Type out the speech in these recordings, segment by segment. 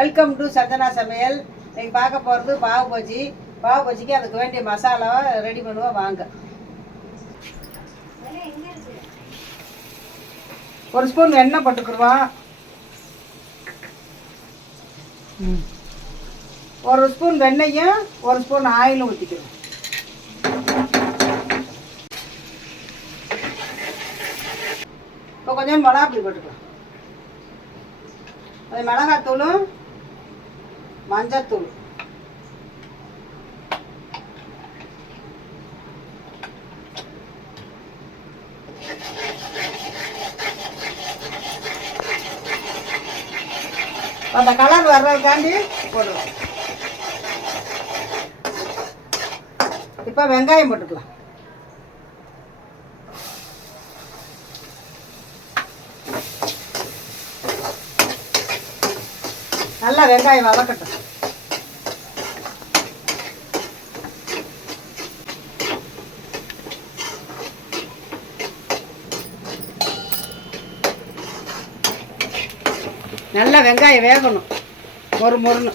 Welcome to Santhana சமையல். நீங்கள் பார்க்க போகிறது பாவு பஜ்ஜி. பாவு பஜ்ஜிக்கு அதுக்கு வேண்டிய மசாலாவை ரெடி பண்ணுவோம் வாங்க. ஒரு ஸ்பூன் எண்ணெய் போட்டுக்கிடுவோம். ஒரு ஸ்பூன் வெண்ணெயும் ஒரு ஸ்பூன் ஆயிலும் ஊற்றிக்கிறோம். இப்போ கொஞ்சம் மிளகாப்பொடி போட்டுக்கலாம். அது மிளகாத்தூளும் மஞ்சத்தூள். அந்த கலர் வர்றதுக்காண்டி போடுவோம். இப்போ வெங்காயம் போட்டுக்கலாம். நல்லா வெங்காயம் வதக்கட்டும். நல்லா வெங்காயம் வேகணும், மொறு மொறுன்னு.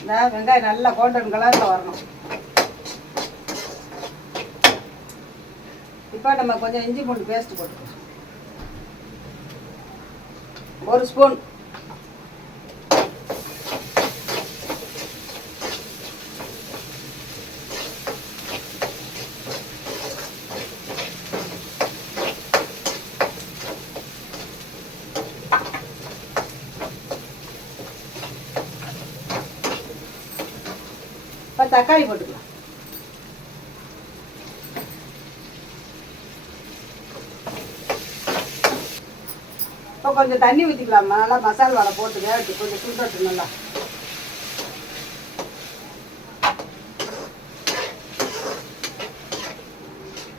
இந்த வெங்காயம் நல்லா கோல்டன் கலரில் வரணும். இப்போ நம்ம கொஞ்சம் இஞ்சி பூண்டு பேஸ்ட் போட்டுக்கலாம். ஒரு ஸ்பூன். இப்போ தக்காளி போட்டுக்கலாம். இப்போ கொஞ்சம் தண்ணி ஊற்றிக்கலாம். நல்லா மசாலா வடை போட்டு வேகட்டு, கொஞ்சம் சுண்டட்டும். நல்லா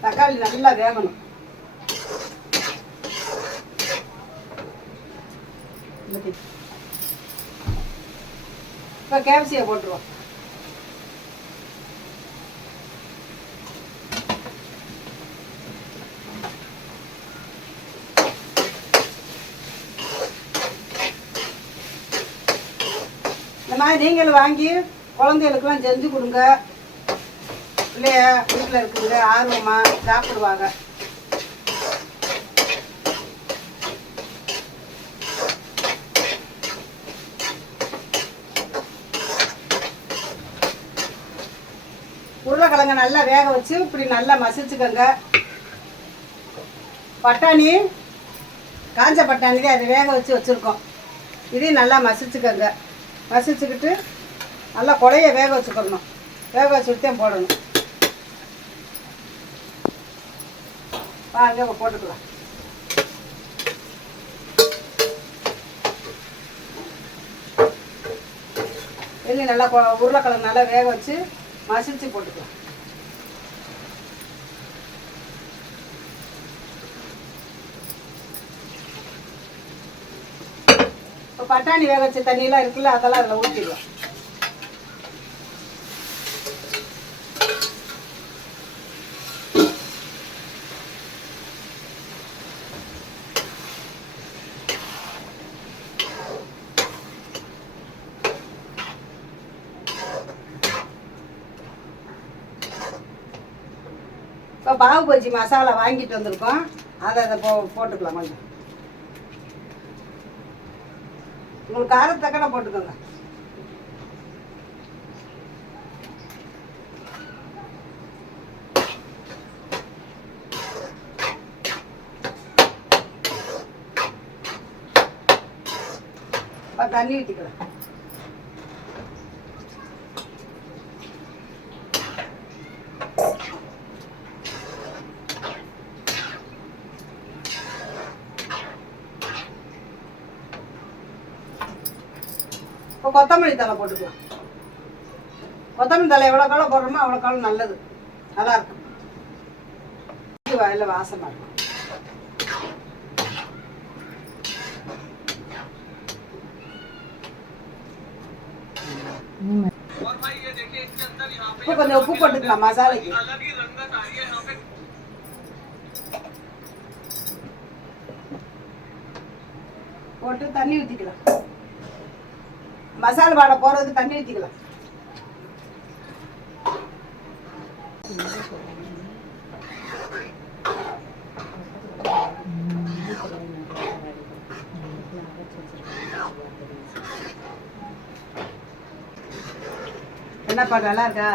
தக்காளி நல்லா வேகணும். இப்போ கேப்சியை போட்டுருவோம். இந்த மாதிரி நீங்களும் வாங்கி குழந்தைகளுக்கெல்லாம் செஞ்சு கொடுங்க. பிள்ளைய வீட்டில் இருக்குங்க, ஆர்வமாக சாப்பிடுவாங்க. உருளைக்கிழங்க நல்லா வேக வச்சு இப்படி நல்லா மசிச்சுக்கோங்க. பட்டாணி, காஞ்ச பட்டாணி அதை வேக வச்சு வச்சுருக்கோம். இதையும் நல்லா மசிச்சுக்கோங்க. மசிச்சுக்கிட்டு நல்லா குழைய வேக வச்சுக்கணும். வேக வச்சுக்கிட்டே போடணும். பாருங்க, போட்டுக்கலாம். எண்ணெய் நல்லா உருளைக்கிழங்கு நல்லா வேக வச்சு மசிச்சு போட்டுக்கலாம். இப்போ பட்டாணி வேக வச்ச தண்ணியெல்லாம் இருக்குல்ல, அதெல்லாம் அதில் ஊற்றிடுவோம். இப்போ பாவு பஜ்ஜி மசாலா வாங்கிட்டு வந்திருக்கோம். அதை போட்டுக்கலாம். கொஞ்சம் உங்களுக்கு காரத்தக்கன போட்டுக்கோங்க. இப்போ தண்ணி ஊற்றிக்கலாம். இப்போ கொத்தமல்லி தழை போட்டுக்கலாம். கொத்தமல்லி தழை எவ்வளோ காலம் போடுறோமோ அவ்வளோ காலம் நல்லது, நல்லாயிருக்கும். வயலில் வாசமாக இருக்கும். இப்போ கொஞ்சம் உப்பு போட்டுக்கலாம் மசாலைக்கு. போட்டு தண்ணி ஊற்றிக்கலாம். மசாலா வாடை போகிறதுக்கு தண்ணி ஊற்றிக்கலாம். என்னப்பா நல்லா இருக்கா?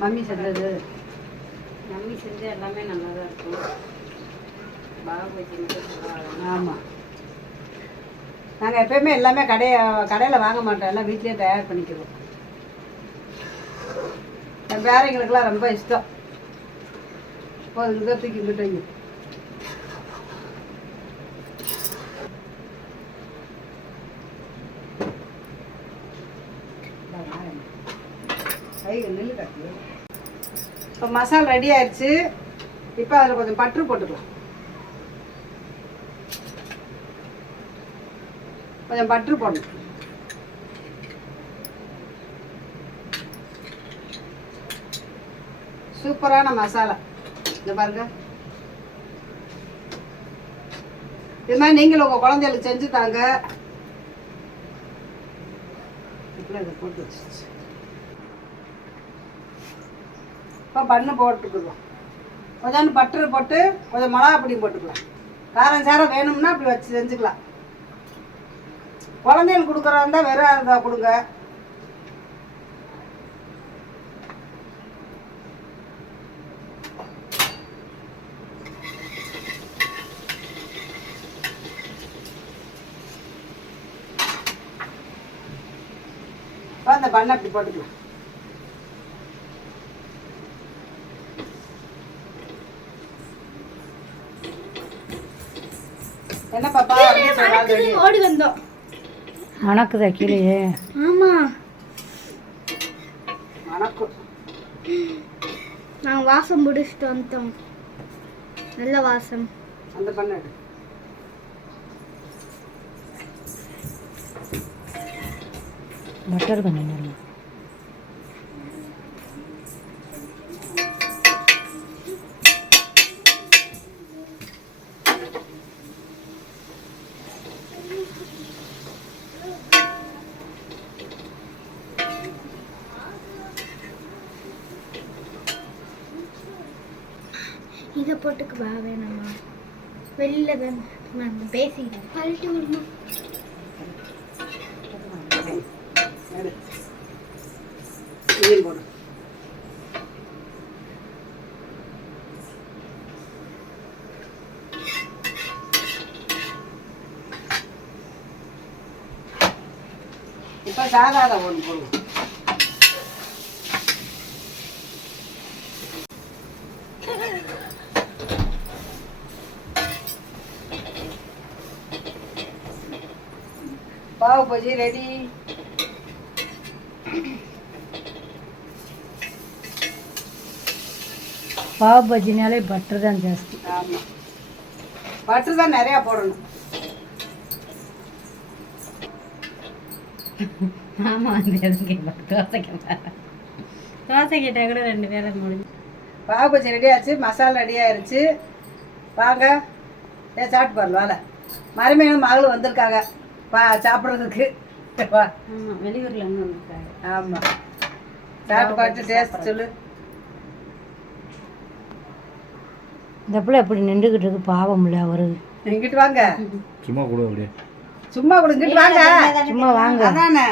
மம்மி செஞ்சது எல்லாமே நல்லா தான் இருக்கும். பாகுபஜி மட்டும். ஆமாம், நாங்கள் எப்பயுமே எல்லாமே கடையில் வாங்க மாட்டோம், எல்லாம் வீட்லேயே தயார் பண்ணிக்கிறோம். என் பேரைங்களுக்கெல்லாம் ரொம்ப இஷ்டம். போதும், இங்கே தூக்கி விட்டுங்க. இப்போ மசாலா ரெடி ஆயிடுச்சு. இப்போ அதில் கொஞ்சம் பட்டர் போட்டுக்கலாம். கொஞ்சம் பட்டர் போடணும். சூப்பரான மசாலா. இந்த பாருங்க, இது மாதிரி நீங்களும் உங்கள் குழந்தைகளுக்கு செஞ்சு தாங்க. இதை போட்டு வச்சு இப்போ பண்ணு போட்டுக்குவோம். கொஞ்சம் பட்டர் போட்டு கொஞ்சம் மிளகா பொடி போட்டுக்கலாம். காரம் சாரம் வேணும்னா அப்படி வச்சு செஞ்சுக்கலாம். குழந்தைகளுக்கு கொடுக்குறதா இருந்தால் வெறும் இருந்தால் கொடுங்க. அந்த பண்ணை அப்படி போட்டுக்கலாம். என்ன பாப்பா ஓடி வந்தோம். மணக்குதா கீழே? ஆமா, மணக்கும். நாங்கள் வாசம் பிடிச்சிட்டு வந்துட்டோம். நல்ல வாசம். அந்த பண்ண பட்டர் கொஞ்சம் நல்லா. இதை போட்டுக்கு வா வேணாமா? வெளியில வேணும் பேசிக்கிட்டேன். கழட்டி விடணும். போடும். இப்போ சாதாரண ஒன்று போடுவோம். பாவு பஜ்ஜி ரெடி. பாவ் பஜ்ஜினாலே பட்டர் தான் ஜாஸ்தி. ஆமாம், பட்டர் தான் நிறையா போடணும். ஆமாம், அந்த எதுவும் கேட்பாங்க. தோசை கேட்டால் கூட 2 பேரை முடிஞ்சு. பாவு பஜ்ஜி ரெடி ஆச்சு, மசாலா ரெடி ஆயிடுச்சு. வாங்க சாப்பிட்டு பாருங்க. வாழை மருமையும் மகளும் வந்திருக்காங்க சாப்பிட்றதுக்கு. வா. ஆமாம், வெளியூரில் இருந்து வந்திருக்காங்க. ஆமாம், சாப்பிட்டு பார்த்து டேஸ்ட் சொல்லு. இந்த பிள்ளை எப்படி நின்றுக்கிட்டு இருக்கு, பாவம் இல்லை வருது. இங்கிட்டு வாங்க, சும்மா கூட அப்படியே சும்மா கூட இங்கிட்டு வாங்க. சும்மா வாங்க. அதானே,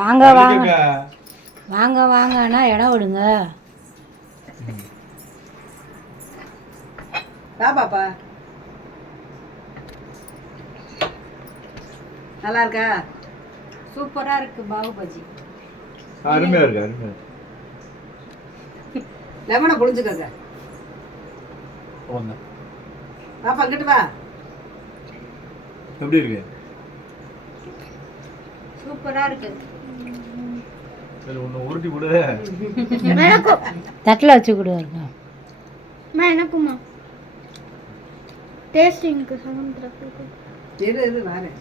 வாங்க வாங்க வாங்க வாங்கன்னா இடம் விடுங்க. வா பாப்பா. நல்லா இருக்கா? சூப்பராக இருக்கு பாவு பஜ்ஜி. அருமையா இருக்கு, அருமையா. லெமனை புழிஞ்சுக்கங்க. போங்க. பாப்பா இங்கிட்டு வா. எப்படி இருக்கு? சூப்பராக இருக்கு. சரி, ஒன்று உருட்டி விடு. தட்டில் வச்சு கொடுவாருங்க. எனக்குமா டேஸ்டிங்க்கு சமந்திரத்துக்கு இது வரேன்.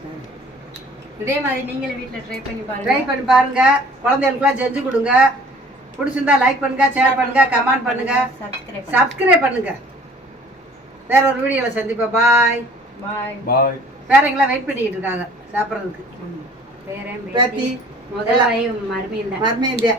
இதே மாதிரி நீங்களும் வீட்டில் ட்ரை பண்ணி பாருங்க. ட்ரை பண்ணி பாருங்க. குழந்தைகளுக்குலாம் செஞ்சு கொடுங்க. பிடிச்சிருந்தா லைக் பண்ணுங்க, ஷேர் பண்ணுங்க, கமெண்ட் பண்ணுங்க, சப்ஸ்கிரைப் பண்ணுங்க. வேற ஒரு வீடியோவில் சந்திப்போம். பாய் பாய் பாய். பேரங்களாம் வெயிட் பண்ணிக்கிட்டு இருக்காங்க சாப்பிட்றதுக்கு. பேரன் பேத்தி முதல்ல மருமையில் மருமையந்தியா